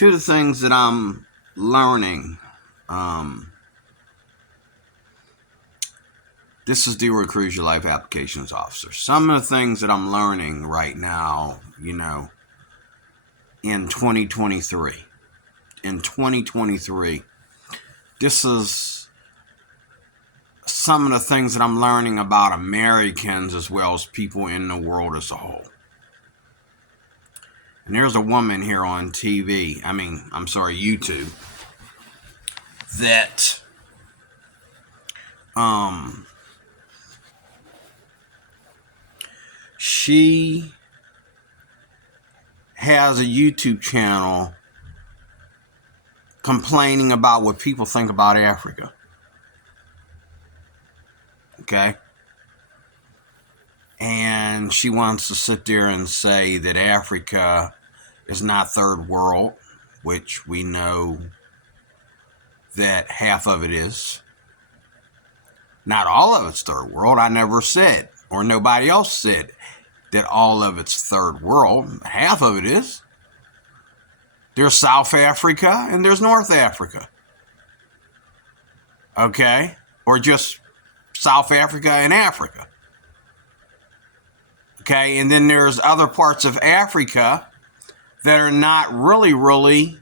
two of the things that I'm learning. This is D. Roy Cruz, your Life Applications Officer. Some of the things that I'm learning right now, in 2023. In 2023, this is some of the things that I'm learning about Americans as well as people in the world as a whole. And there's a woman here on YouTube, that she has a YouTube channel complaining about what people think about Africa. Okay? And she wants to sit there and say that Africa is not third world, which we know that half of it is. Not all of it's third world. I never said, or nobody else said, that all of it's third world. Half of it is. There's South Africa and there's North Africa. Okay? Or just South Africa and Africa. Okay? And then there's other parts of Africa that are not really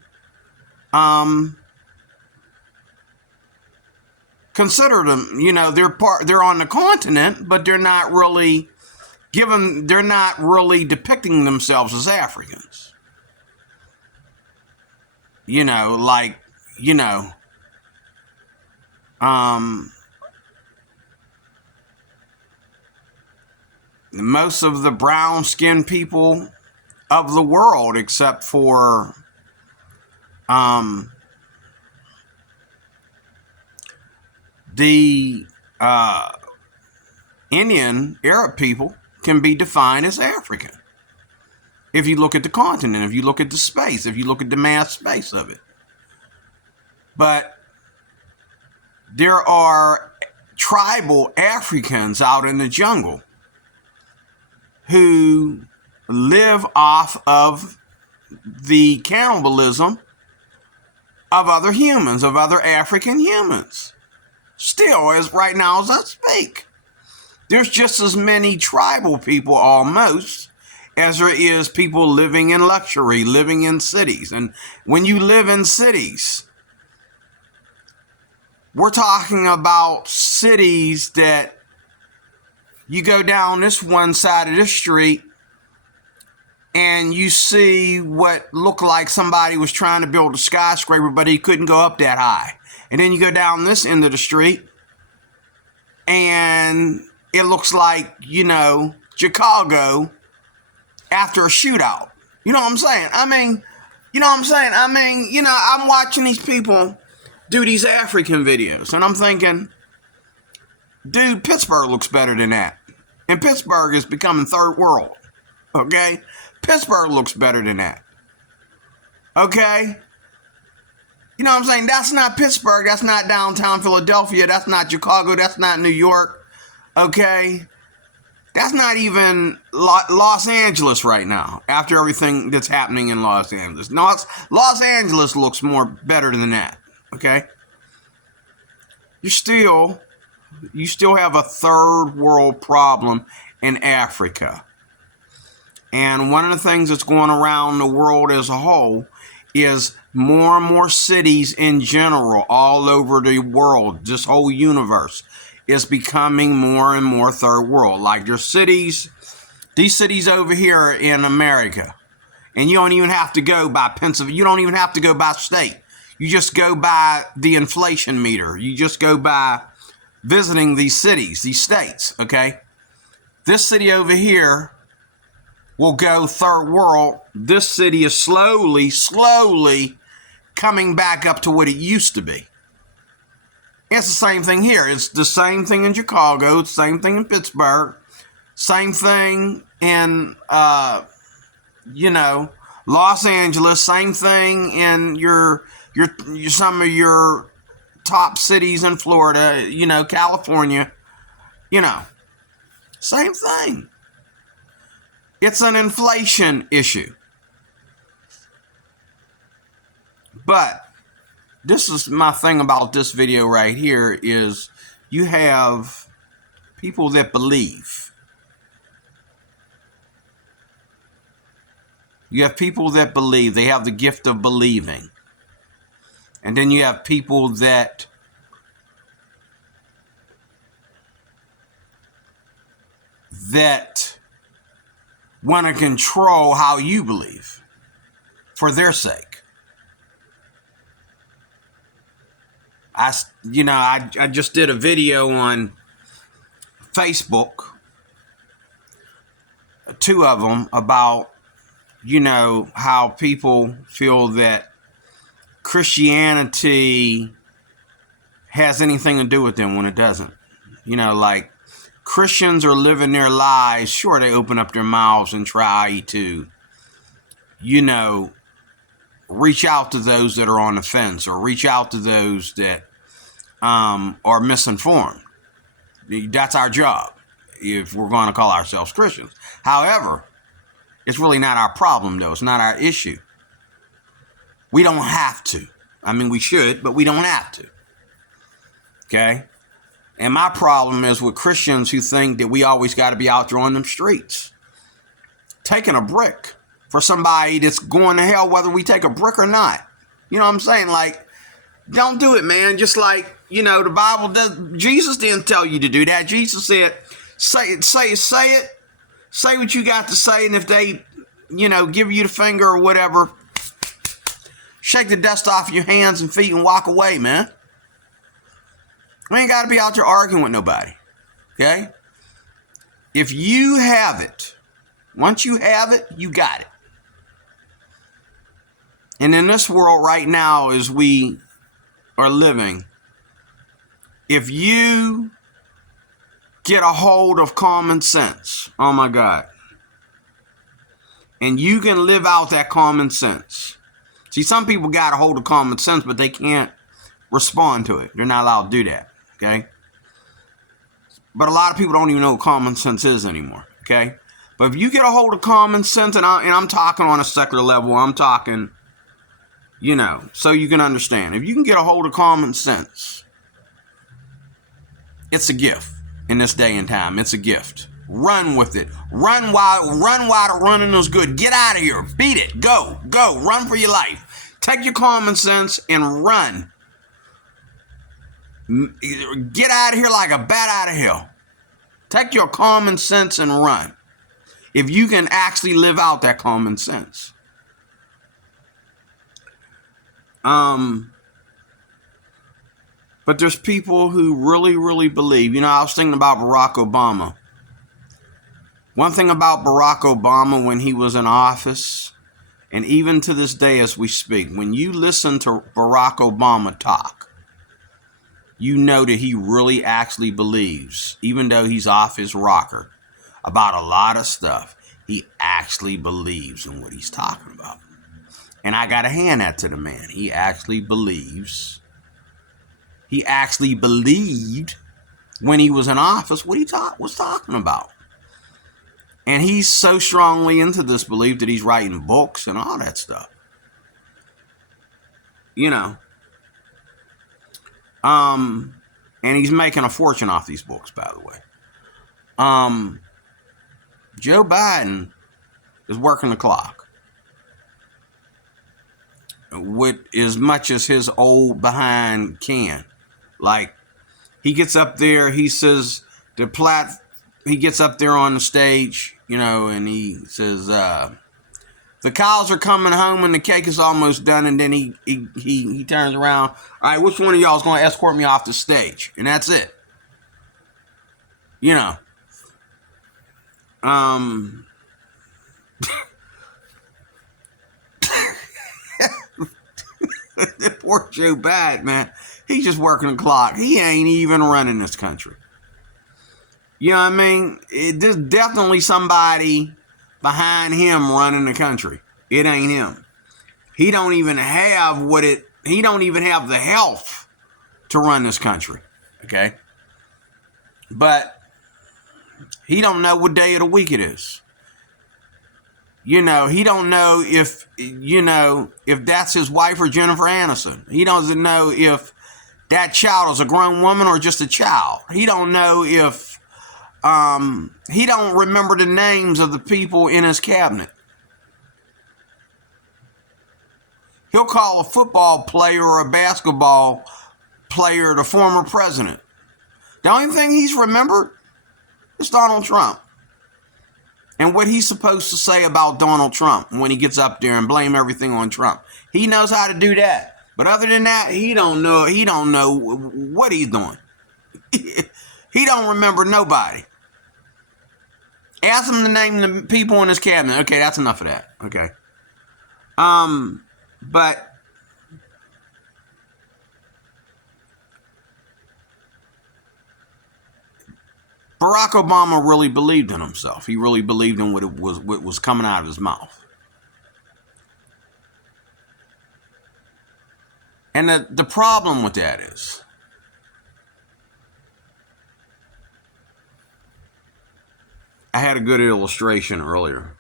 considered them, they're on the continent, but they're not really depicting themselves as Africans. Most of the brown-skinned people of the world, except for the Indian Arab people, can be defined as African. If you look at the continent, if you look at the space, if you look at the mass space of it. But there are tribal Africans out in the jungle who live off of the cannibalism of other humans, of other African humans. Still, as right now as I speak. There's just as many tribal people almost as there is people living in luxury, living in cities. And when you live in cities, we're talking about cities that you go down this one side of the street and you see what looked like somebody was trying to build a skyscraper, but he couldn't go up that high. And then you go down this end of the street and it looks like, Chicago after a shootout. You know what I'm saying? I'm watching these people do these African videos, and I'm thinking, dude, Pittsburgh looks better than that. And Pittsburgh is becoming third world. Okay? Pittsburgh looks better than that. Okay? You know what I'm saying? That's not Pittsburgh. That's not downtown Philadelphia. That's not Chicago. That's not New York. Okay? That's not even Los Angeles right now, after everything that's happening in Los Angeles. No, Los Angeles looks better than that. Okay? You still have a third world problem in Africa. And one of the things that's going around the world as a whole is more and more cities in general, all over the world, this whole universe, is becoming more and more third world. Like there's cities, these cities over here in America, and you don't even have to go by Pennsylvania. You don't even have to go by state. You just go by the inflation meter. You just go by visiting these cities, these states, okay? This city over here will go third world. This city is slowly coming back up to what it used to be. It's the same thing here. It's the same thing in Chicago. It's the same thing in Pittsburgh. Same thing in, Los Angeles. Same thing in your some of your top cities in Florida. California. Same thing. It's an inflation issue. But this is my thing about this video right here is you have people that believe. You have people that believe. They have the gift of believing. And then you have people that want to control how you believe for their sake. I just did a video on Facebook, 2 of them, about, how people feel that Christianity has anything to do with them when it doesn't. Like Christians are living their lives. Sure, they open up their mouths and try to, reach out to those that are on the fence or reach out to those that are misinformed. That's our job if we're going to call ourselves Christians. However, it's really not our problem, though. It's not our issue. We don't have to. I mean, we should, but we don't have to. Okay? And my problem is with Christians who think that we always got to be out there on them streets, taking a brick for somebody that's going to hell, whether we take a brick or not. You know what I'm saying? Like, don't do it, man. Just like, the Bible does. Jesus didn't tell you to do that. Jesus said, say it. Say what you got to say. And if they, give you the finger or whatever, shake the dust off your hands and feet and walk away, man. We ain't got to be out there arguing with nobody. Okay? If you have it, once you have it, you got it. And in this world right now, as we are living, if you get a hold of common sense, oh my God, and you can live out that common sense. See, some people got a hold of common sense, but they can't respond to it. They're not allowed to do that, okay? But a lot of people don't even know what common sense is anymore, okay? But if you get a hold of common sense, and I'm talking on a secular level, I'm talking, so you can understand. If you can get a hold of common sense, it's a gift in this day and time. It's a gift. Run with it. Run while the running is good. Get out of here. Beat it. Go. Run for your life. Take your common sense and run. Get out of here like a bat out of hell. Take your common sense and run. If you can actually live out that common sense. But there's people who really, really believe. I was thinking about Barack Obama. One thing about Barack Obama when he was in office, and even to this day as we speak, when you listen to Barack Obama talk, you know that he really actually believes, even though he's off his rocker about a lot of stuff, he actually believes in what he's talking about. And I got to hand that to the man. He actually believes. He actually believed when he was in office what he was talking about. And he's so strongly into this belief that he's writing books and all that stuff. And he's making a fortune off these books, by the way. Joe Biden is working the clock with as much as his old behind can. Like, he gets up there, he says, he gets up there on the stage, and he says, the cows are coming home and the cake is almost done. And then he turns around. All right, which one of y'all is going to escort me off the stage? And that's it. Poor Joe Biden, man. He's just working the clock. He ain't even running this country. You know what I mean? There's definitely somebody behind him running the country. It ain't him. He don't even have the health to run this country. Okay? But he don't know what day of the week it is. He don't know if that's his wife or Jennifer Aniston. He doesn't know if that child is a grown woman or just a child. He don't know if he don't remember the names of the people in his cabinet. He'll call a football player or a basketball player the former president. The only thing he's remembered is Donald Trump. And what he's supposed to say about Donald Trump when he gets up there and blame everything on Trump. He knows how to do that. But other than that, he don't know what he's doing. He don't remember nobody. Ask him to name the people in his cabinet. Okay, that's enough of that. Okay. But Barack Obama really believed in himself. He really believed in what was coming out of his mouth. And the problem with that is, I had a good illustration earlier.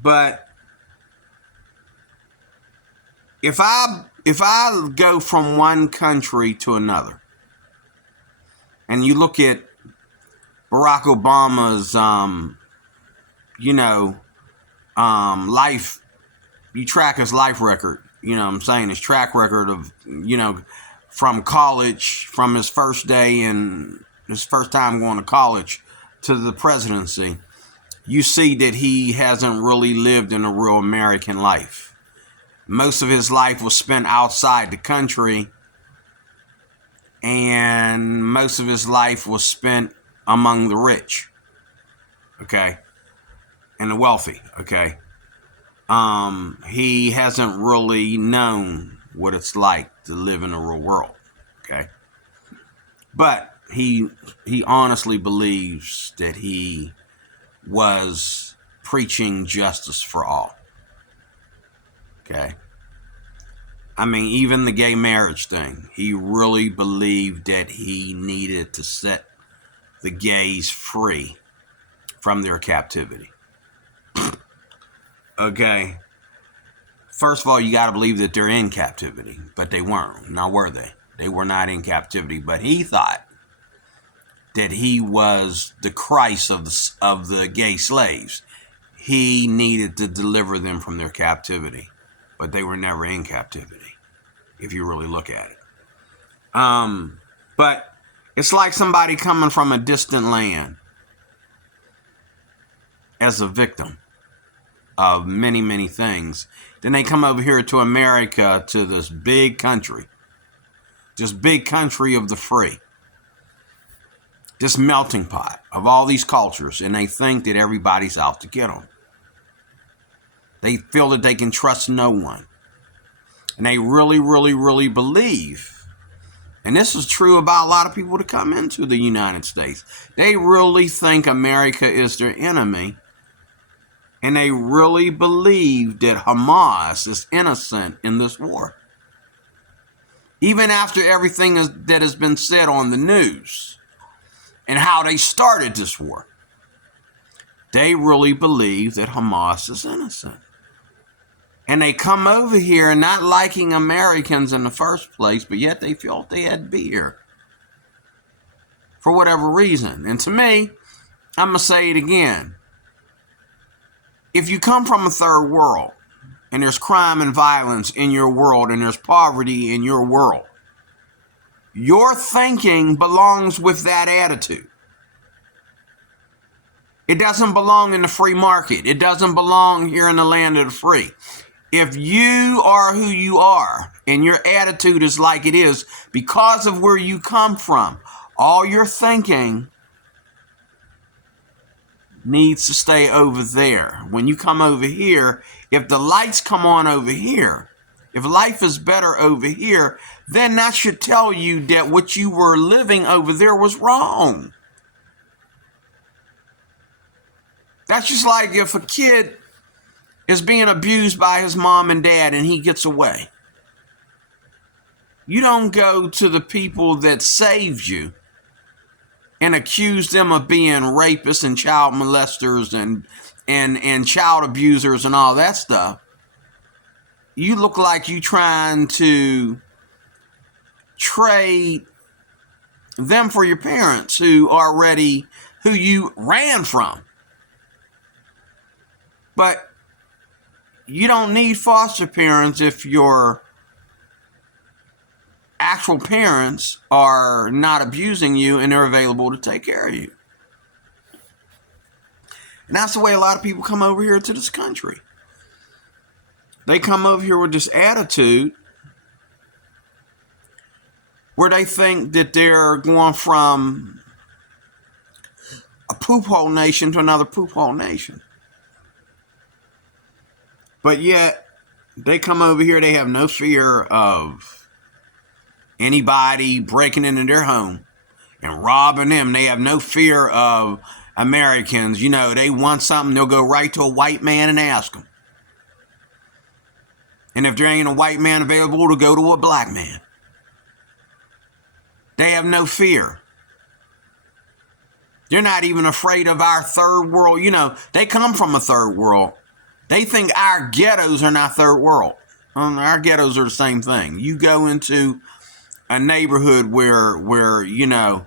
But if I go from one country to another, and you look at Barack Obama's, life, you track his life record, his track record of, from college, from his first day and his first time going to college to the presidency, you see that he hasn't really lived in a real American life. Most of his life was spent outside the country, and most of his life was spent among the rich, okay, and the wealthy, okay. He hasn't really known what it's like to live in the real world, okay. But he honestly believes that he was preaching justice for all, okay. I mean, even the gay marriage thing, he really believed that he needed to set the gays free from their captivity. Okay. First of all, you got to believe that they're in captivity, but they weren't. Now, were they? They were not in captivity, but he thought that he was the Christ of the gay slaves. He needed to deliver them from their captivity, but they were never in captivity, if you really look at it. But it's like somebody coming from a distant land as a victim of many, many things. Then they come over here to America, to this big country, this big country of the free, this melting pot of all these cultures, and they think that everybody's out to get them. They feel that they can trust no one. And they really, really, really believe, and this is true about a lot of people that come into the United States, they really think America is their enemy, and they really believe that Hamas is innocent in this war. Even after everything that has been said on the news and how they started this war, they really believe that Hamas is innocent. And they come over here not liking Americans in the first place, but yet they felt they had to be here for whatever reason. And to me, I'm going to say it again. If you come from a third world, and there's crime and violence in your world, and there's poverty in your world, your thinking belongs with that attitude. It doesn't belong in the free market. It doesn't belong here in the land of the free. If you are who you are and your attitude is like it is because of where you come from, all your thinking needs to stay over there. When you come over here, if the lights come on over here, if life is better over here, then that should tell you that what you were living over there was wrong. That's just like if a kid is being abused by his mom and dad and he gets away. You don't go to the people that saved you and accuse them of being rapists and child molesters and child abusers and all that stuff, you look like you trying to trade them for your parents who you ran from. But you don't need foster parents if your actual parents are not abusing you and they're available to take care of you. And that's the way a lot of people come over here to this country. They come over here with this attitude where they think that they're going from a poop hole nation to another poop hole nation. But yet, they come over here, they have no fear of anybody breaking into their home and robbing them. They have no fear of Americans. You know, they want something, they'll go right to a white man and ask them. And if there ain't a white man available, to go to a black man. They have no fear. They're not even afraid of our third world. You know, they come from a third world. They think our ghettos are not third world. Our ghettos are the same thing. You go into a neighborhood where you know,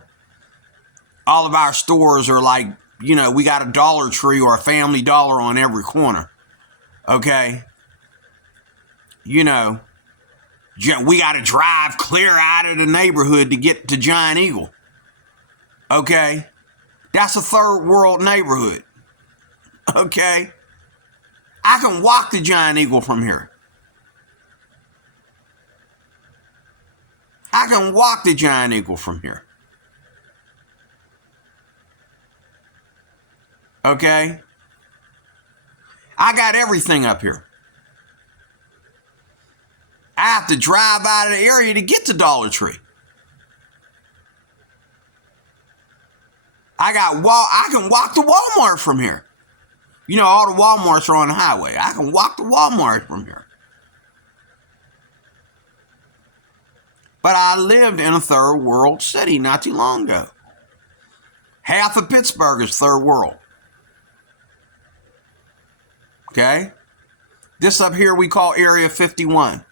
all of our stores are like, you know, we got a Dollar Tree or a Family Dollar on every corner. Okay? You know, we got to drive clear out of the neighborhood to get to Giant Eagle. Okay? That's a third world neighborhood. Okay? I can walk to Giant Eagle from here. I can walk to Giant Eagle from here. Okay? I got everything up here. I have to drive out of the area to get to Dollar Tree. I can walk to Walmart from here. You know, all the Walmarts are on the highway. I can walk to Walmart from here. But I lived in a third world city not too long ago. Half of Pittsburgh is third world. Okay? This up here we call Area 51.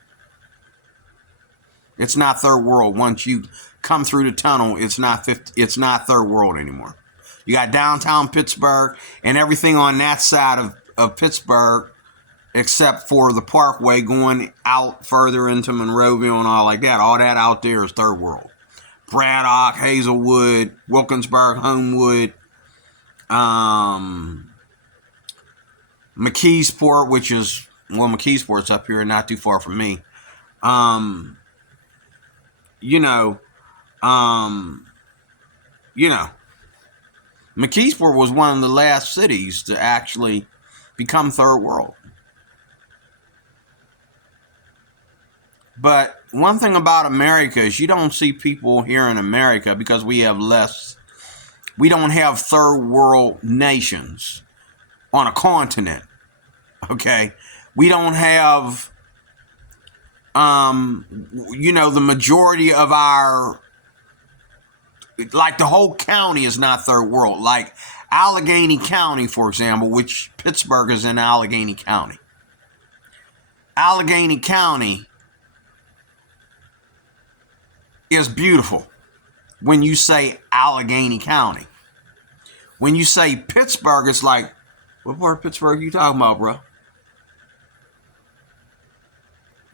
It's not third world. Once you come through the tunnel, it's not third world anymore. You got downtown Pittsburgh and everything on that side of Pittsburgh, except for the Parkway going out further into Monroeville and all like that. All that out there is third world. Braddock, Hazelwood, Wilkinsburg, Homewood, McKeesport, which is, well, McKeesport's up here, not too far from me. McKeesport was one of the last cities to actually become third world. But one thing about America is you don't see people here in America because we don't have third world nations on a continent. Okay? We don't have, the majority of our, like the whole county is not third world. Like Allegheny County, for example, which Pittsburgh is in Allegheny County. Allegheny County is beautiful when you say Allegheny County. When you say Pittsburgh, it's like, what part of Pittsburgh are you talking about, bro?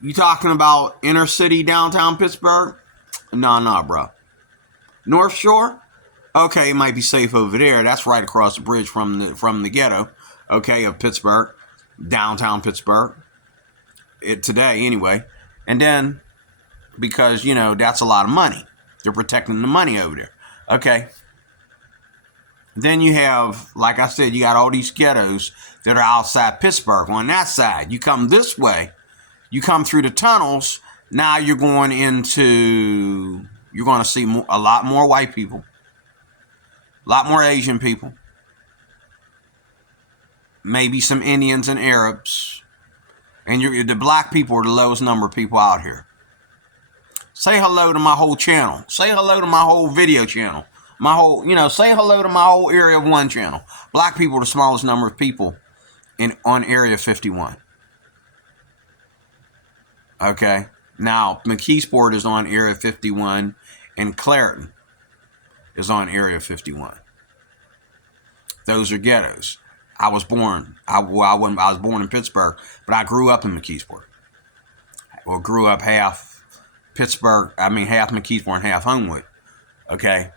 You talking about inner city downtown Pittsburgh? No, bro. North Shore? Okay, it might be safe over there. That's right across the bridge from the ghetto, okay, of Pittsburgh, downtown Pittsburgh. Today, anyway. And then, because, that's a lot of money. They're protecting the money over there. Okay. Then you have, like I said, you got all these ghettos that are outside Pittsburgh. On that side, you come this way, you come through the tunnels, now you're going to see a lot more white people, a lot more Asian people, maybe some Indians and Arabs, and the black people are the lowest number of people out here. Say hello to my whole channel. Say hello to my whole video channel. My whole, say hello to my whole Area of 1 channel. Black people are the smallest number of people on Area 51. Okay? Now, McKeesport is on Area 51, and Clareton is on Area 51. Those are ghettos. I was born in Pittsburgh, but I grew up in McKeesport. Well, grew up half Pittsburgh, half McKeesport and half Homewood. Okay?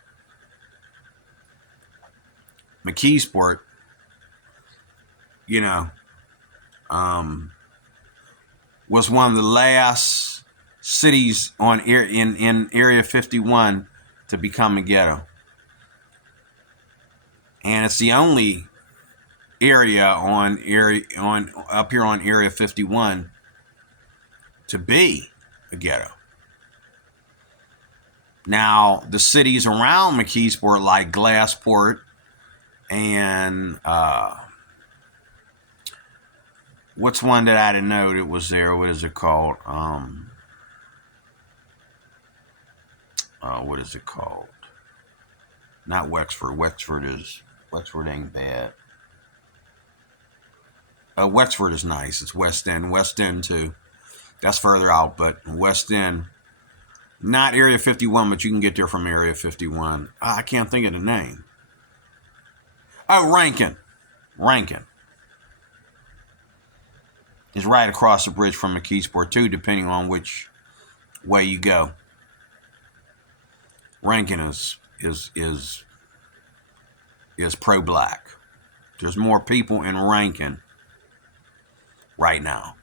McKeesport, was one of the last cities in Area 51 to become a ghetto. And it's the only area up here on Area 51 to be a ghetto. Now, the cities around McKeesport, like Glassport and what's one that I didn't know that was there? What is it called? What is it called? Not Wexford. Wexford ain't bad. Wexford is nice. It's West End. West End too. That's further out, but West End, not Area 51, but you can get there from Area 51. I can't think of the name. Oh, Rankin. Rankin is right across the bridge from McKeesport too, depending on which way you go. Rankin is pro-black. There's more people in Rankin right now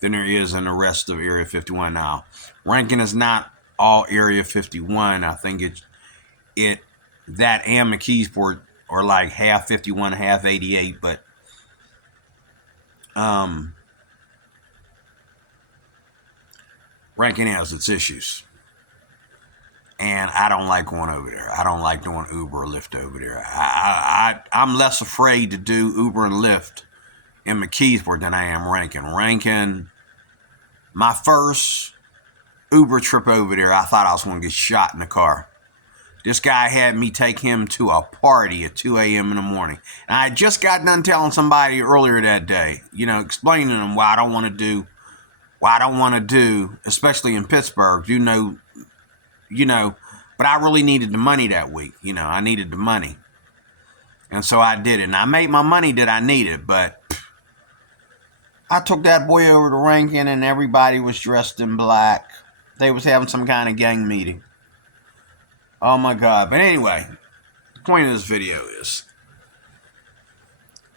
than there is in the rest of Area 51 now. Rankin is not all Area 51. I think that and McKeesport are like half 51, half 88, but Rankin has its issues. And I don't like going over there. I don't like doing Uber or Lyft over there. I'm less afraid to do Uber and Lyft in McKeesport than I am Rankin. Rankin, my first Uber trip over there, I thought I was going to get shot in the car. This guy had me take him to a party at 2 a.m. in the morning. And I had just got done telling somebody earlier that day, explaining to them why I don't want to do, especially in Pittsburgh, but I really needed the money that week. I needed the money. And so I did it. And I made my money that I needed, but I took that boy over to Rankin and everybody was dressed in black. They was having some kind of gang meeting. Oh my God. But anyway, the point of this video is,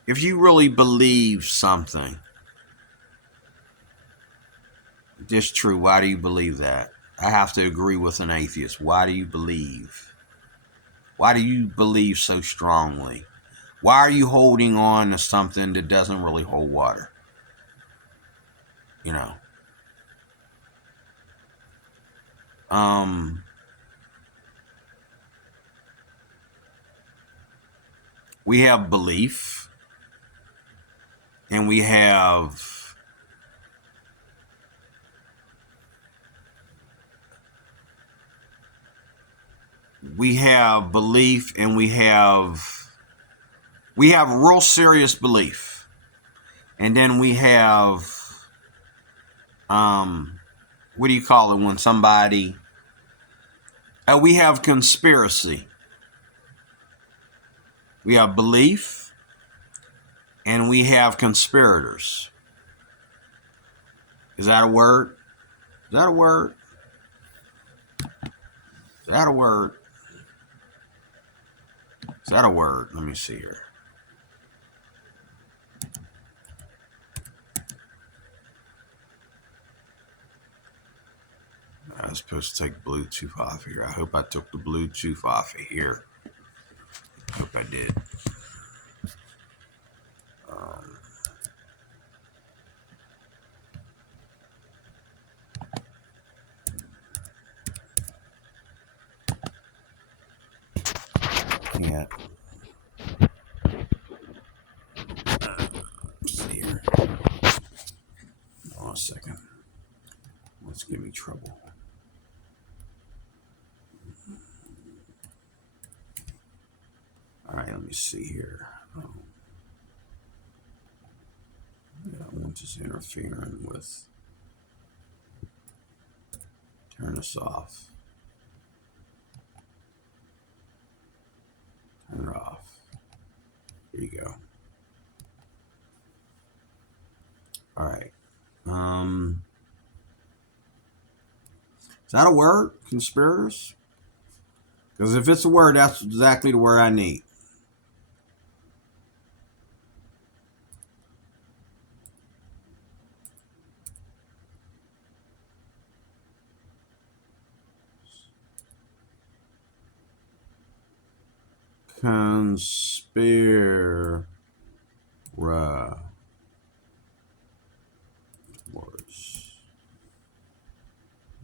if you really believe something, it's true, why do you believe that? I have to agree with an atheist. Why do you believe? Why do you believe so strongly? Why are you holding on to something that doesn't really hold water? We have belief, and we have belief, and we have real serious belief, and then we have what do you call it when somebody? We have conspiracy. We have belief, and we have conspirators. Is that a word? Is that a word? Is that a word? Is that a word? Let me see here. I was supposed to take Bluetooth off here. I hope I took the Bluetooth off of here. I hope I did. Can't. Let's see here. Hold on a second. Let's give me trouble. me see here. I want this interfering with. Turn this off. Turn it off. Here you go. All right. Is that a word? Conspirators? Because if it's a word, that's exactly the word I need. Conspira words.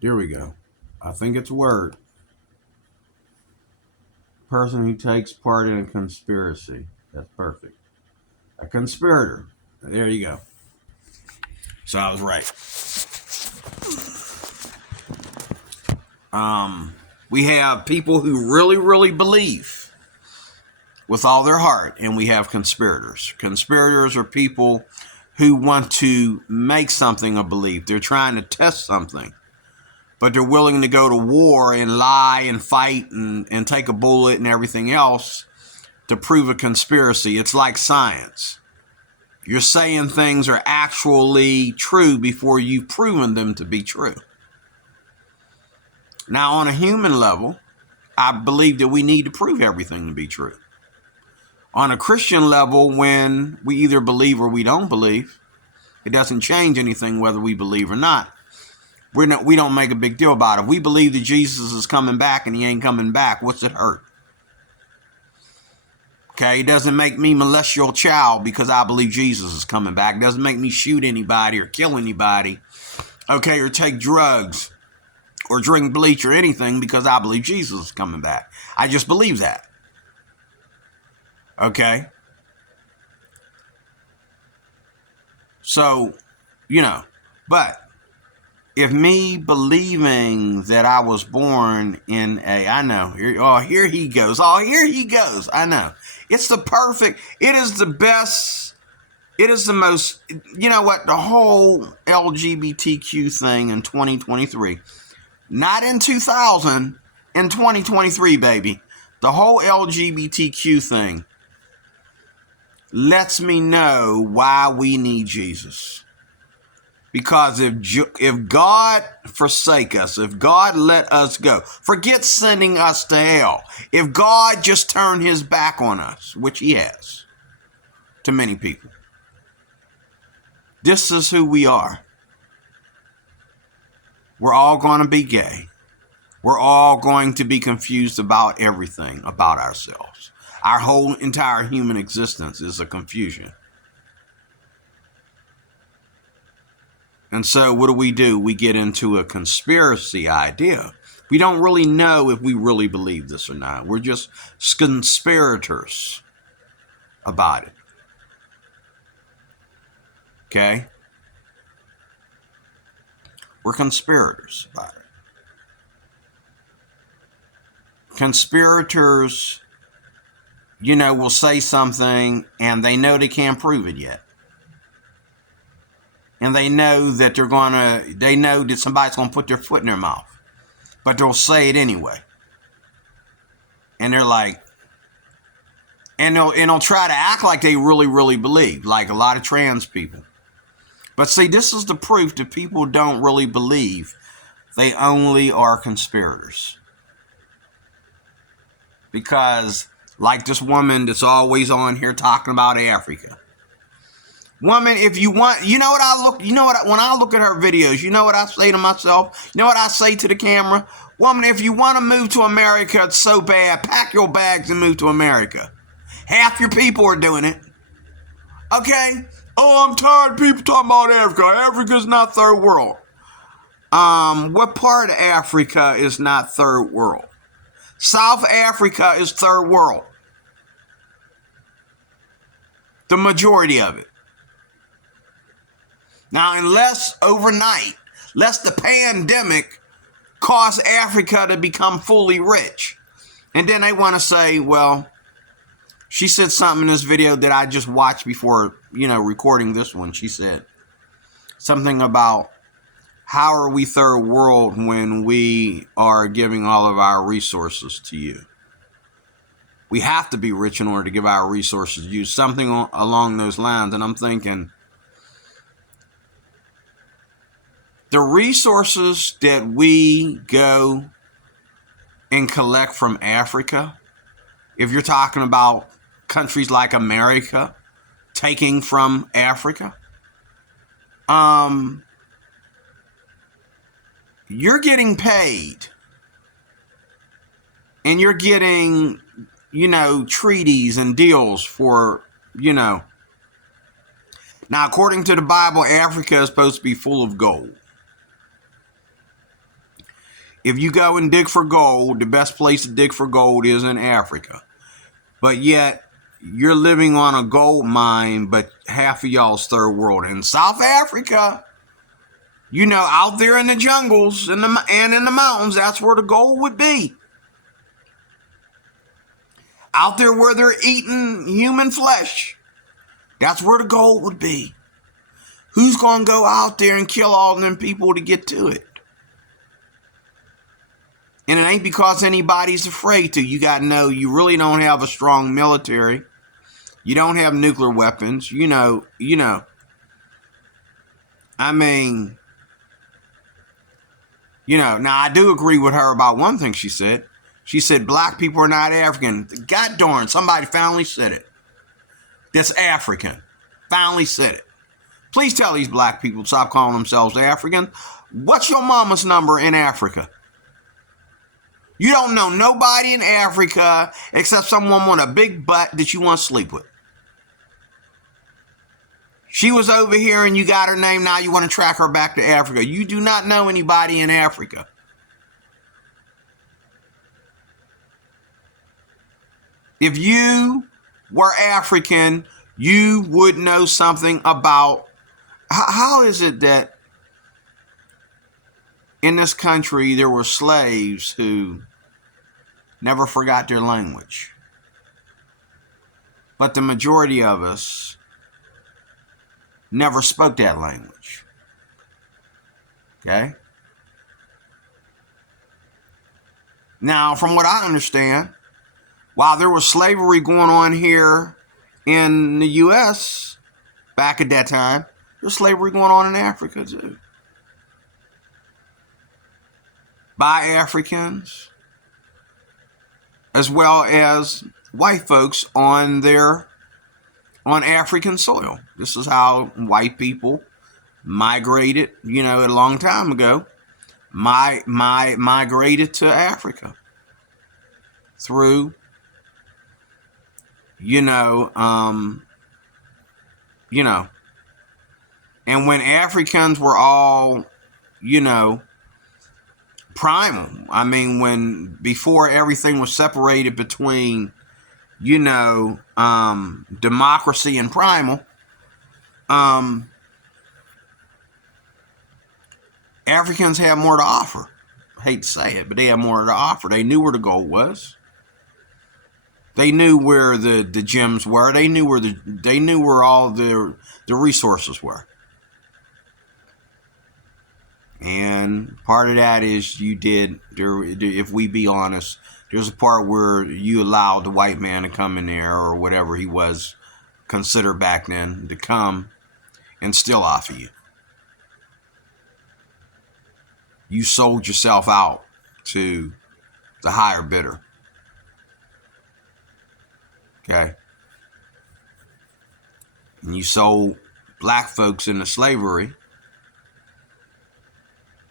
There we go. I think it's a word. Person who takes part in a conspiracy. That's perfect. A conspirator. There you go. So I was right. We have people who really, really believe with all their heart, and we have conspirators. Conspirators are people who want to make something a belief. They're trying to test something, but they're willing to go to war and lie and fight and take a bullet and everything else to prove a conspiracy. It's like science. You're saying things are actually true before you've proven them to be true. Now, on a human level, I believe that we need to prove everything to be true. On a Christian level, when we either believe or we don't believe, it doesn't change anything whether we believe or not. We don't make a big deal about it. If we believe that Jesus is coming back and he ain't coming back, what's it hurt? Okay, it doesn't make me molest your child because I believe Jesus is coming back. It doesn't make me shoot anybody or kill anybody, okay, or take drugs or drink bleach or anything because I believe Jesus is coming back. I just believe that. Okay? So, but if me believing that I was born in I know, here he goes. I know. It's the perfect, it is the best, it is the most, you know what, the whole LGBTQ thing in 2023, not in 2000, in 2023, baby, the whole LGBTQ thing lets me know why we need Jesus. Because if God forsake us, if God let us go, forget sending us to hell. If God just turned his back on us, which he has to many people, this is who we are. We're all going to be gay. We're all going to be confused about everything about ourselves. Our whole entire human existence is a confusion. And so what do? We get into a conspiracy idea. We don't really know if we really believe this or not. We're just conspirators about it. Okay? We're conspirators about it. Conspirators, will say something and they know they can't prove it yet. And they know that they know that somebody's going to put their foot in their mouth. But they'll say it anyway. And they're like, and they'll try to act like they really, really believe, like a lot of trans people. But see, this is the proof that people don't really believe. They only are conspirators. Because, like this woman that's always on here talking about Africa. Woman, if you want, when I look at her videos, you know what I say to myself? You know what I say to the camera? Woman, if you want to move to America, it's so bad, pack your bags and move to America. Half your people are doing it. Okay? Oh, I'm tired of people talking about Africa. Africa's not third world. What part of Africa is not third world? South Africa is third world. The majority of it. Now, unless the pandemic caused Africa to become fully rich. And then they want to say, well, She said something in this video that I just watched before, recording this one. She said something about, how are we third world when we are giving all of our resources to you? We have to be rich in order to give our resources to you. Something along those lines. And I'm thinking, the resources that we go and collect from Africa, if you're talking about countries like America taking from Africa, you're getting paid and you're getting, treaties and deals for, Now, according to the Bible, Africa is supposed to be full of gold. If you go and dig for gold, the best place to dig for gold is in Africa. But yet, you're living on a gold mine, but half of y'all's third world. In South Africa, out there in the jungles and in the mountains, that's where the gold would be. Out there where they're eating human flesh, that's where the gold would be. Who's going to go out there and kill all them people to get to it? And it ain't because anybody's afraid to. You got to know you really don't have a strong military. You don't have nuclear weapons. Now I do agree with her about one thing she said. She said black people are not African. God darn, somebody finally said it. That's African. Finally said it. Please tell these black people to stop calling themselves African. What's your mama's number in Africa? You don't know nobody in Africa except someone with a big butt that you want to sleep with. She was over here and you got her name. Now you want to track her back to Africa. You do not know anybody in Africa. If you were African, you would know something about how is it that in this country there were slaves who never forgot their language. But the majority of us never spoke that language. Okay? Now, from what I understand, while there was slavery going on here in the U.S. back at that time, there's slavery going on in Africa too. By Africans, as well as white folks on African soil. This is how white people migrated, a long time ago, migrated to Africa through, and when Africans were all, primal. When before everything was separated between, democracy and primal, Africans had more to offer. I hate to say it, but they had more to offer. They knew where the gold was. They knew where the gems were. They knew where all the resources were. And part of that is if we be honest, there's a part where you allowed the white man to come in there, or whatever he was considered back then, to come and steal off of you. You sold yourself out to the higher bidder. Okay? And you sold black folks into slavery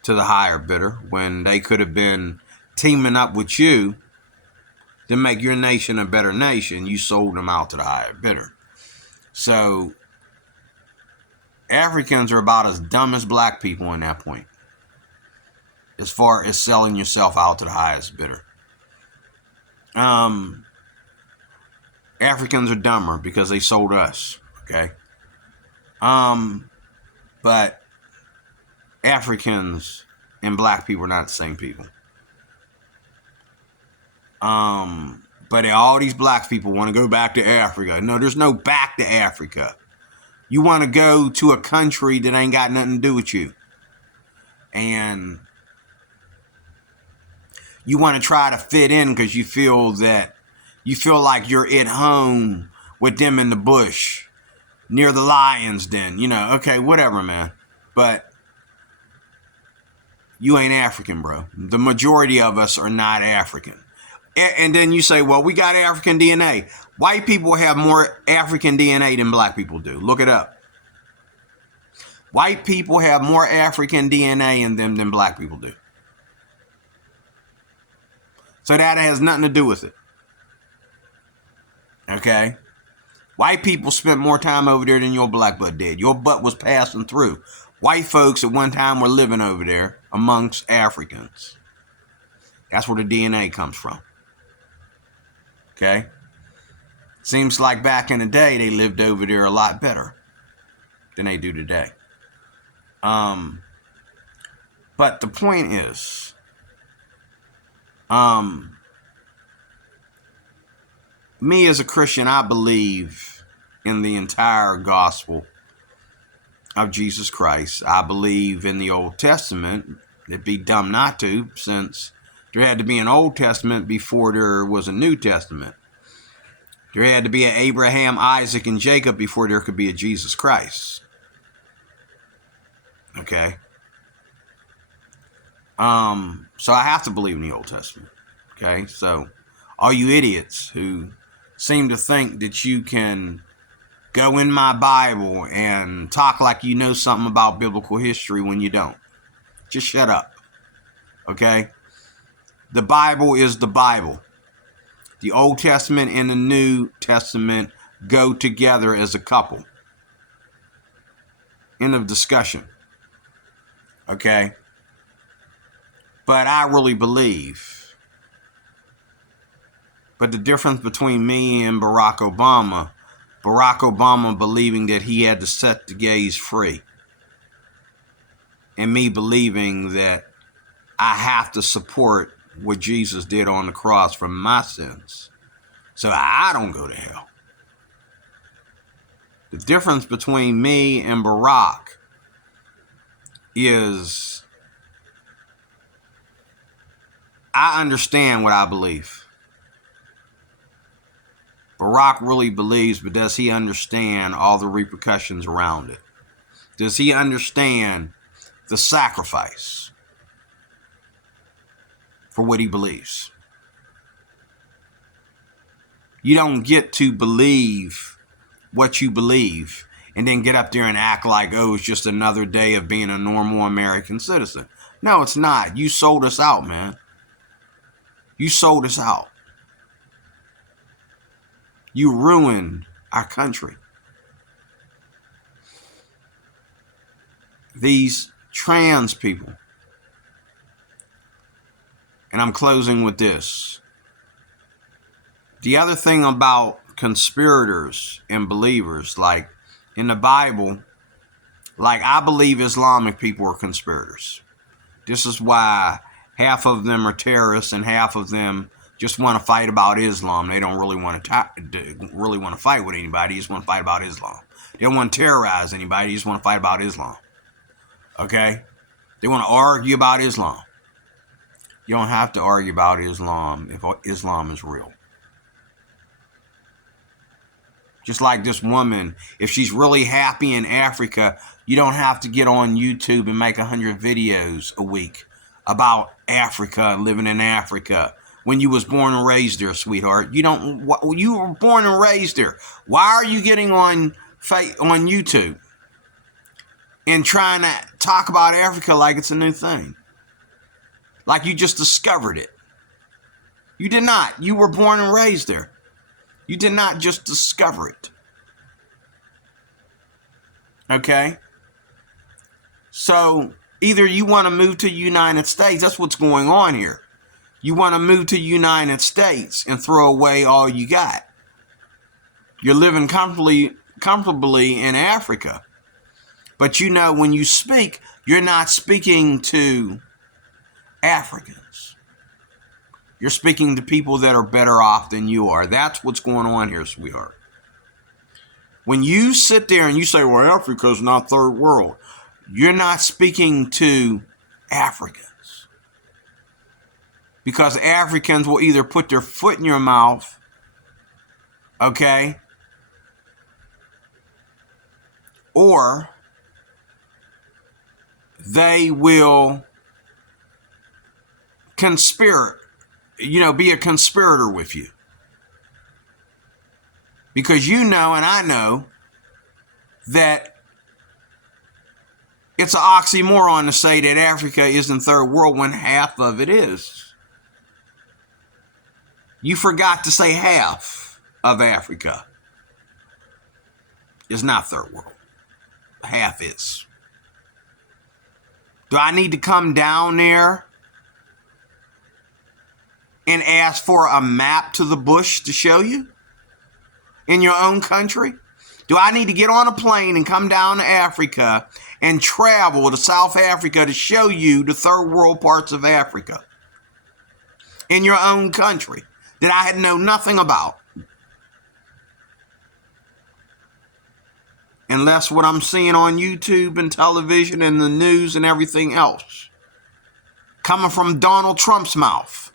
to the higher bidder when they could have been teaming up with you to make your nation a better nation. You sold them out to the higher bidder. So Africans are about as dumb as black people in that point, as far as selling yourself out to the highest bidder. Africans are dumber because they sold us. Okay. But Africans and black people are not the same people. But all these black people want to go back to Africa. No, there's no back to Africa. You want to go to a country that ain't got nothing to do with you. And you want to try to fit in because you feel like you're at home with them in the bush near the lion's den. You know, okay, whatever, man. But you ain't African, bro. The majority of us are not African. And then you say, well, we got African DNA. White people have more African DNA than black people do. Look it up. White people have more African DNA in them than black people do. So that has nothing to do with it. Okay? White people spent more time over there than your black butt did. Your butt was passing through. White folks at one time were living over there amongst Africans. That's where the DNA comes from. Okay? Seems like back in the day, they lived over there a lot better than they do today. But the point is, me as a Christian, I believe in the entire gospel of Jesus Christ. I believe in the Old Testament. It'd be dumb not to, since there had to be an Old Testament before there was a New Testament. There had to be an Abraham, Isaac, and Jacob before there could be a Jesus Christ. Okay? So I have to believe in the Old Testament. Okay? So all you idiots who seem to think that you can go in my Bible and talk like you know something about biblical history when you don't. Just shut up. Okay? The Bible is the Bible. The Old Testament and the New Testament go together as a couple. End of discussion. Okay? But I really believe. But the difference between me and Barack Obama believing that he had to set the gays free, and me believing that I have to support what Jesus did on the cross for my sins so I don't go to hell. The difference between me and Barack is I understand what I believe. Barack really believes, but does he understand all the repercussions around it? Does he understand the sacrifice for what he believes? You don't get to believe what you believe and then get up there and act like, oh, it's just another day of being a normal American citizen. No, it's not. You sold us out, man. You sold us out. You ruined our country. These trans people. And I'm closing with this. The other thing about conspirators and believers, like in the Bible, like I believe Islamic people are conspirators. This is why half of them are terrorists and half of them just want to fight about Islam. They don't really want to fight with anybody. They just want to fight about Islam. They don't want to terrorize anybody. They just want to fight about Islam. Okay? They want to argue about Islam. You don't have to argue about Islam if Islam is real. Just like this woman, if she's really happy in Africa, you don't have to get on YouTube and make 100 videos a week about Africa, living in Africa. When you was born and raised there, sweetheart. You were born and raised there. Why are you getting on YouTube and trying to talk about Africa like it's a new thing? Like you just discovered it. You did not. You were born and raised there. You did not just discover it. Okay? So either you want to move to the United States. That's what's going on here. You want to move to the United States and throw away all you got. You're living comfortably in Africa. But you know, when you speak, you're not speaking to Africans. You're speaking to people that are better off than you are. That's what's going on here, sweetheart. When you sit there and you say, well, Africa's not third world, you're not speaking to Africans. Because Africans will either put their foot in your mouth, okay, or they will be a conspirator with you. Because you know and I know that it's an oxymoron to say that Africa isn't third world when half of it is. You forgot to say half of Africa is not third world. Half is. Do I need to come down there and ask for a map to the bush to show you? In your own country? Do I need to get on a plane and come down to Africa and travel to South Africa to show you the third world parts of Africa? In your own country that I had know nothing about. Unless what I'm seeing on YouTube and television and the news and everything else. Coming from Donald Trump's mouth.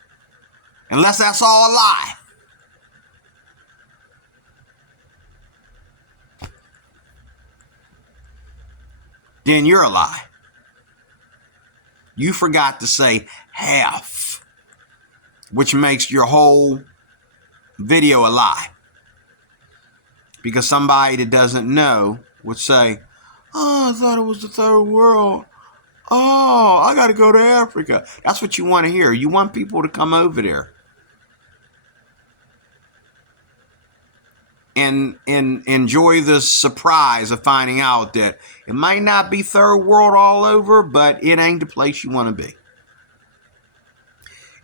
Unless that's all a lie. Then you're a lie. You forgot to say half, which makes your whole video a lie. Because somebody that doesn't know would say, oh, I thought it was the third world. Oh, I got to go to Africa. That's what you want to hear. You want people to come over there and enjoy the surprise of finding out that it might not be third world all over, but it ain't the place you want to be.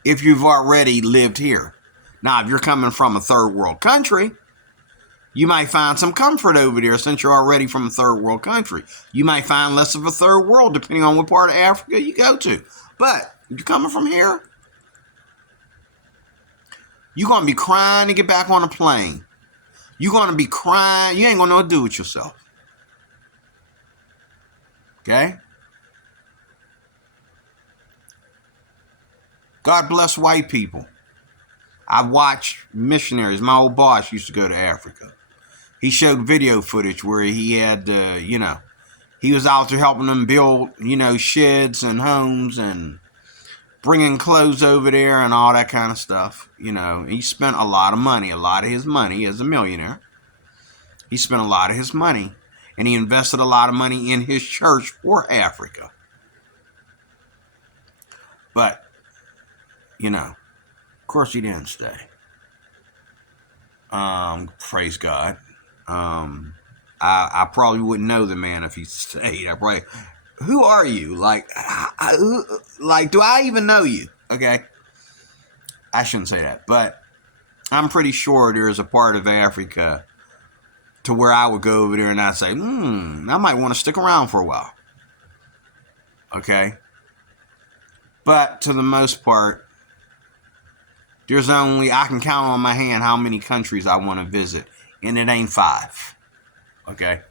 If you've already lived here. Now, if you're coming from a third world country, you might find some comfort over there since you're already from a third world country. You might find less of a third world depending on what part of Africa you go to. But if you're coming from here, you're going to be crying to get back on a plane. You're going to be crying. You ain't going to know what to do with yourself. Okay? God bless white people. I've watched missionaries. My old boss used to go to Africa. He showed video footage where he had, he was out there helping them build, sheds and homes and bringing clothes over there and all that kind of stuff. He spent a lot of money, his money as a millionaire. He spent a lot of his money, and he invested a lot of money in his church for Africa. But, of course he didn't stay. Praise God. I probably wouldn't know the man if he stayed. Who are you? Do I even know you? Okay. I shouldn't say that, but I'm pretty sure there's a part of Africa to where I would go over there and I'd say, I might want to stick around for a while. Okay. But to the most part, I can count on my hand how many countries I want to visit, and it ain't 5. Okay.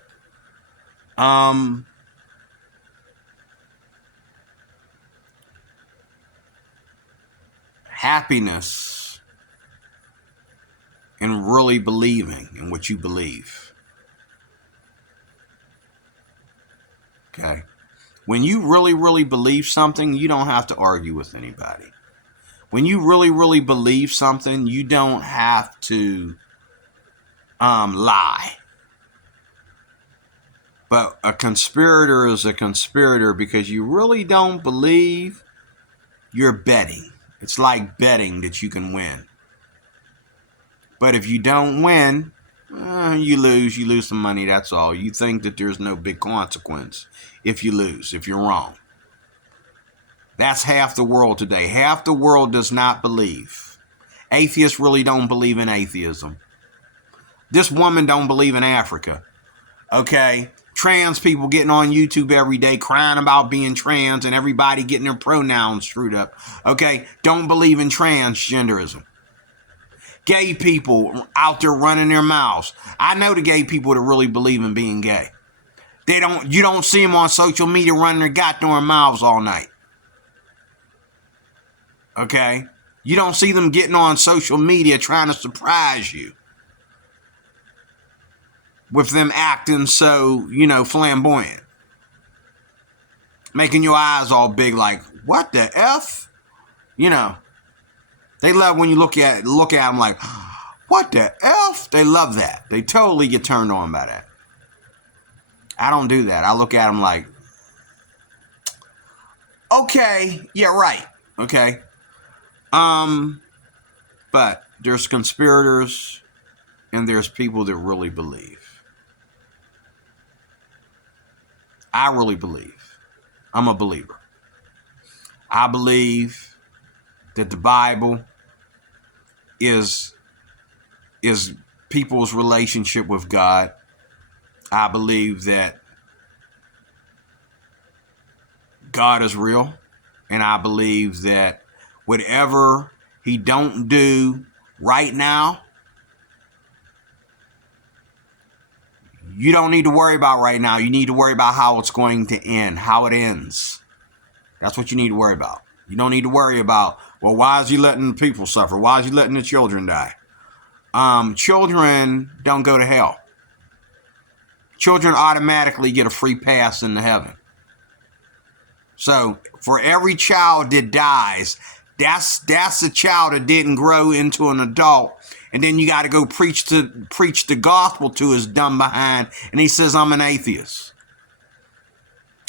Happiness and really believing in what you believe. Okay. When you really, really believe something, you don't have to argue with anybody. When you really, really believe something, you don't have to lie. But a conspirator is a conspirator because you really don't believe, you're betting. It's like betting that you can win. But if you don't win, you lose some money, that's all. You think that there's no big consequence if you lose, if you're wrong. That's half the world today. Half the world does not believe. Atheists really don't believe in atheism. This woman don't believe in Africa. Okay? trans people getting on YouTube every day crying about being trans and everybody getting their pronouns screwed up. Okay, don't believe in transgenderism. Gay people out there running their mouths. I know the gay people that really believe in being gay. You don't see them on social media running their goddamn mouths all night. Okay? You don't see them getting on social media trying to surprise you with them acting so, flamboyant. Making your eyes all big like, what the F? They love when you look at them like, what the F? They love that. They totally get turned on by that. I don't do that. I look at them like, okay, yeah, right. Okay. But there's conspirators and there's people that really believe. I really believe. I'm a believer. I believe that the Bible is people's relationship with God. I believe that God is real, and I believe that whatever he don't do right now, you don't need to worry about right now. You need to worry about how it's going to end, how it ends. That's what you need to worry about. You don't need to worry about, well, why is he letting the people suffer? Why is he letting the children die? Children don't go to hell. Children automatically get a free pass into heaven. So for every child that dies, that's a child that didn't grow into an adult, and then you got to go preach the gospel to his dumb behind, and he says, I'm an atheist.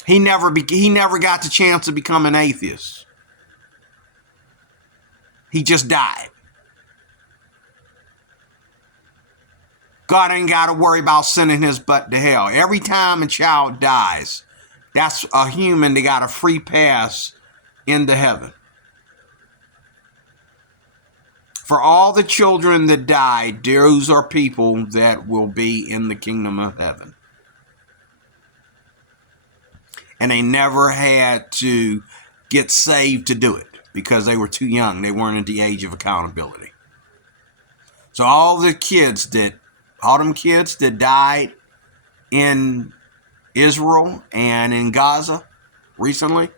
He never got the chance to become an atheist. He just died. God ain't got to worry about sending his butt to hell. Every time a child dies, that's a human that got a free pass into heaven. For all the children that died, those are people that will be in the kingdom of heaven. And they never had to get saved to do it because they were too young. They weren't at the age of accountability. So all them kids that died in Israel and in Gaza recently,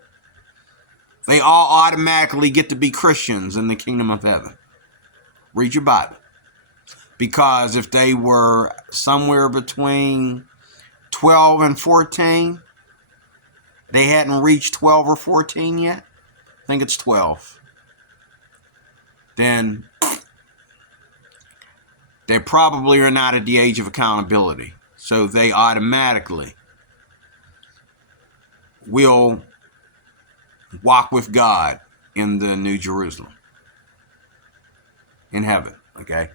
they all automatically get to be Christians in the kingdom of heaven. Read your Bible. Because if they were somewhere between 12 and 14, they hadn't reached 12 or 14 yet, I think it's 12, then they probably are not at the age of accountability. So they automatically will walk with God in the New Jerusalem, in heaven, okay?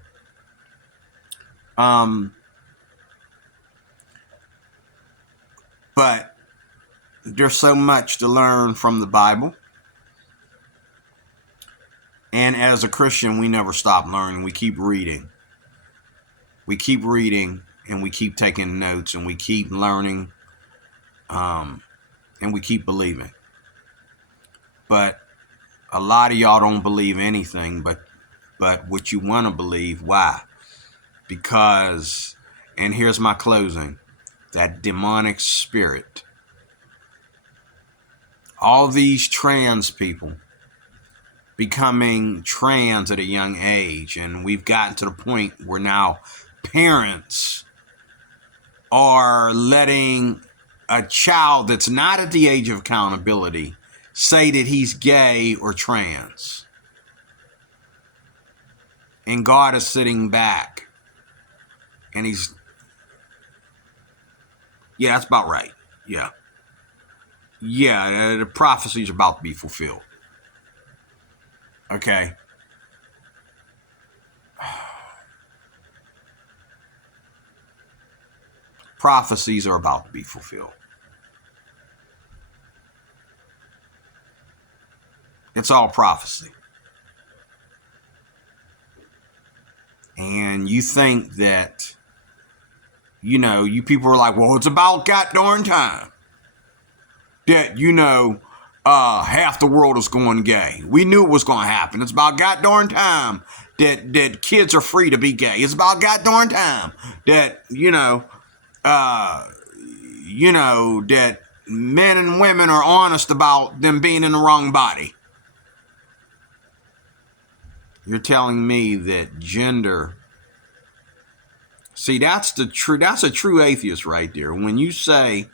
But there's so much to learn from the Bible. And as a Christian, we never stop learning. We keep reading. We keep reading, and we keep taking notes, and we keep learning, and we keep believing. But a lot of y'all don't believe anything but what you want to believe. Why? Because, and here's my closing, that demonic spirit, all these trans people becoming trans at a young age, and we've gotten to the point where now parents are letting a child that's not at the age of accountability say that he's gay or trans. And God is sitting back and yeah, that's about right. Yeah. Yeah, the prophecy's about to be fulfilled. Okay. Prophecies are about to be fulfilled. It's all prophecy. And you think that you people are like, well, it's about goddamn time that, half the world is going gay. We knew it was going to happen. It's about goddamn time that kids are free to be gay. It's about goddamn time that, that men and women are honest about them being in the wrong body. You're telling me that gender... See, that's a true atheist right there. When you say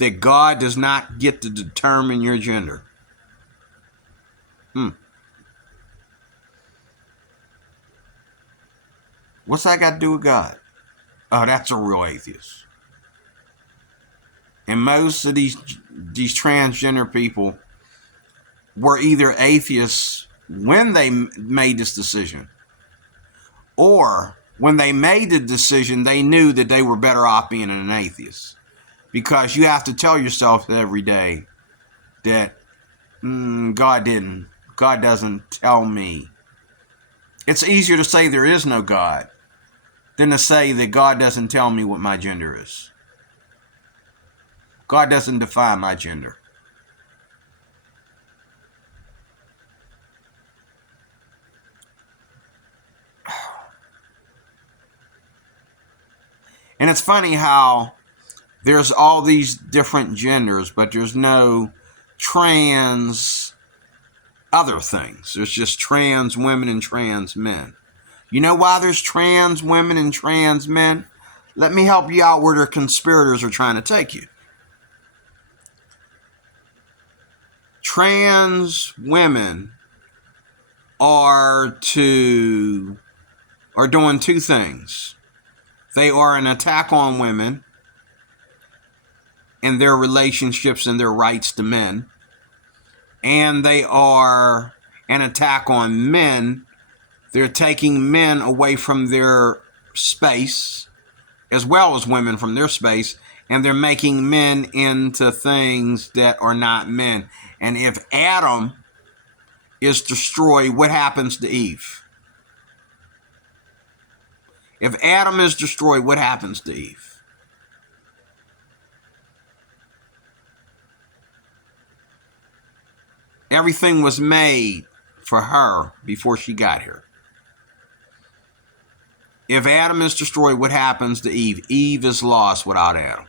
that God does not get to determine your gender. What's that got to do with God? Oh, that's a real atheist. And most of these transgender people were either atheists when they made this decision, or when they made the decision, they knew that they were better off being an atheist. Because you have to tell yourself every day that God doesn't tell me. It's easier to say there is no God than to say that God doesn't tell me what my gender is. God doesn't define my gender. And it's funny how there's all these different genders, but there's no trans other things. There's just trans women and trans men. You know why there's trans women and trans men? Let me help you out where the conspirators are trying to take you. Trans women are doing two things. They are an attack on women and their relationships and their rights to men. And they are an attack on men. They're taking men away from their space, as well as women from their space, and they're making men into things that are not men. And if Adam is destroyed, what happens to Eve? If Adam is destroyed, what happens to Eve? Everything was made for her before she got here. If Adam is destroyed, what happens to Eve? Eve is lost without Adam.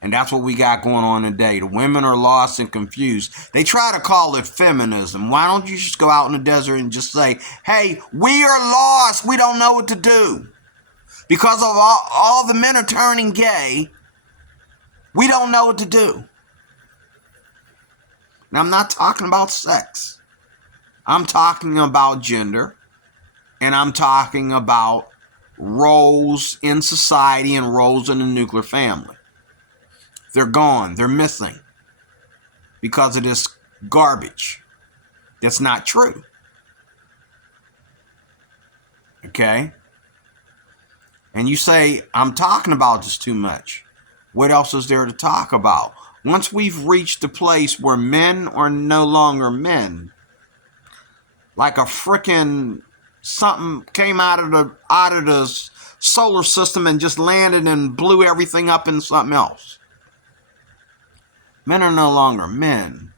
And that's what we got going on today. The women are lost and confused. They try to call it feminism. Why don't you just go out in the desert and just say, hey, we are lost. We don't know what to do. Because of all the men are turning gay, we don't know what to do. Now, I'm not talking about sex. I'm talking about gender. And I'm talking about roles in society and roles in the nuclear family. They're gone. They're missing because of this garbage. That's not true. Okay? And you say, I'm talking about this too much. What else is there to talk about? Once we've reached a place where men are no longer men, like a frickin' something came out of the solar system and just landed and blew everything up in something else. Men are no longer men.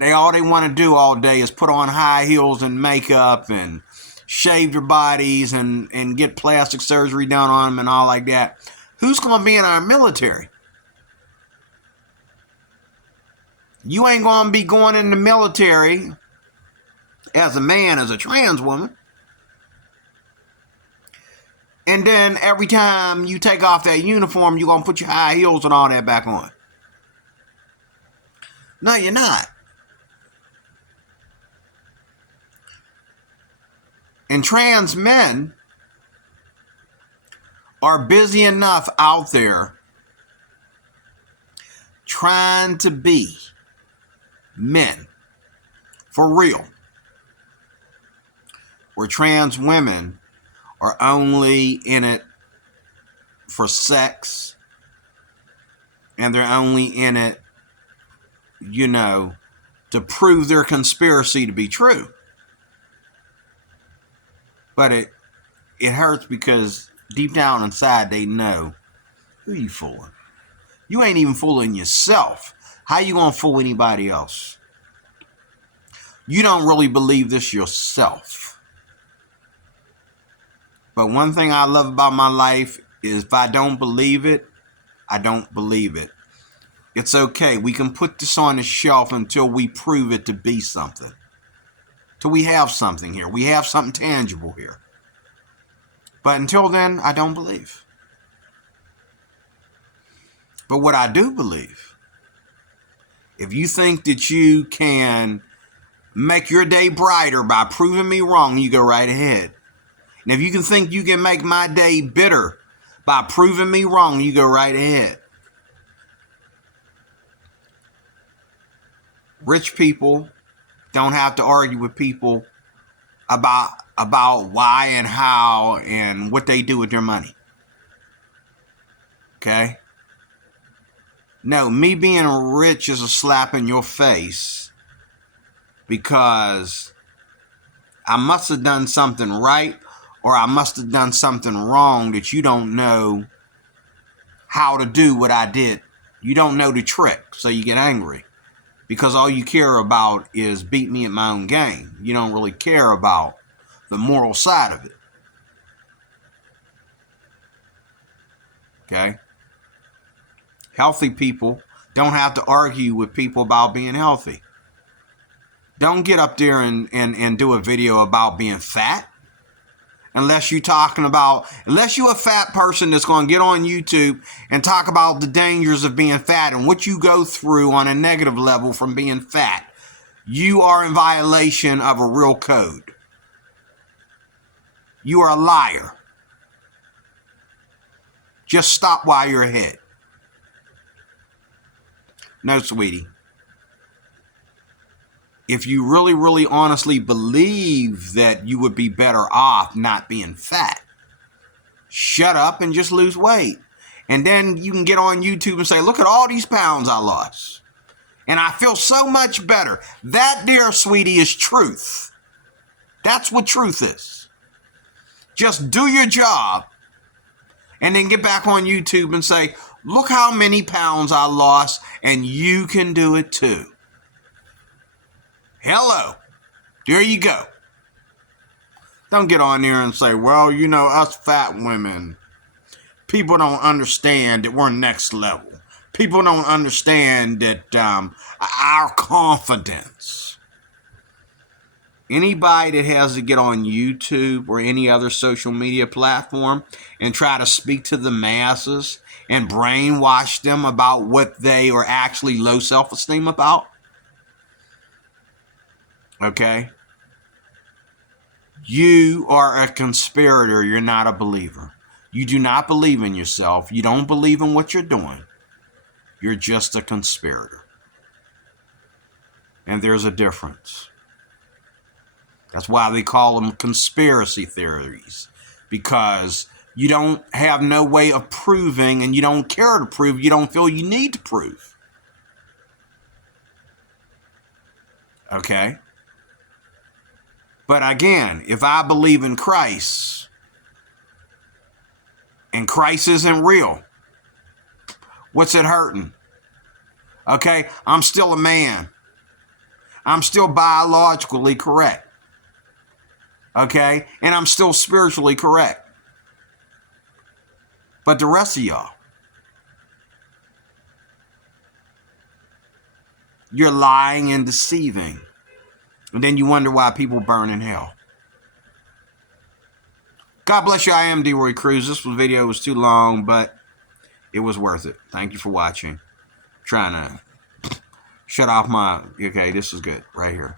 All they want to do all day is put on high heels and makeup and shave their bodies and get plastic surgery done on them and all like that. Who's going to be in our military? You ain't going to be going in the military as a man, as a trans woman. And then every time you take off that uniform, you're going to put your high heels and all that back on. No, you're not. And trans men are busy enough out there trying to be men. For real. Where trans women are only in it for sex, and they're only in it, to prove their conspiracy to be true. But it hurts because deep down inside they know, who you fooling? You ain't even fooling yourself. How you gonna fool anybody else? You don't really believe this yourself. But one thing I love about my life is if I don't believe it, I don't believe it. It's okay. We can put this on the shelf until we prove it to be something. Till we have something here. We have something tangible here. But until then, I don't believe. But what I do believe, if you think that you can make your day brighter by proving me wrong, you go right ahead. And if you can think you can make my day bitter by proving me wrong, you go right ahead. Rich people don't have to argue with people about why and how and what they do with their money. Okay? No, me being rich is a slap in your face because I must have done something right or I must have done something wrong that you don't know how to do what I did. You don't know the trick, so you get angry. Because all you care about is beat me at my own game. You don't really care about the moral side of it. Okay? Healthy people don't have to argue with people about being healthy. Don't get up there and do a video about being fat. Unless you're a fat person that's going to get on YouTube and talk about the dangers of being fat and what you go through on a negative level from being fat. You are in violation of a real code. You are a liar. Just stop while you're ahead. No, sweetie. If you really, really honestly believe that you would be better off not being fat, shut up and just lose weight. And then you can get on YouTube and say, look at all these pounds I lost. And I feel so much better. That, dear sweetie, is truth. That's what truth is. Just do your job and then get back on YouTube and say, look how many pounds I lost and you can do it too. Hello. There you go. Don't get on there and say, well, you know, us fat women, people don't understand that we're next level. People don't understand that our confidence. Anybody that has to get on YouTube or any other social media platform and try to speak to the masses and brainwash them about what they are actually low self-esteem about, okay? You are a conspirator. You're not a believer. You do not believe in yourself. You don't believe in what you're doing. You're just a conspirator. And there's a difference. That's why they call them conspiracy theories. Because you don't have no way of proving and you don't care to prove. You don't feel you need to prove. Okay? But again, if I believe in Christ and Christ isn't real, what's it hurting? Okay, I'm still a man. I'm still biologically correct. Okay, and I'm still spiritually correct. But the rest of y'all, you're lying and deceiving. And then you wonder why people burn in hell. God bless you. I am D. Roy Cruz. This video was too long, but it was worth it. Thank you for watching. I'm trying to shut off my... Okay, this is good right here.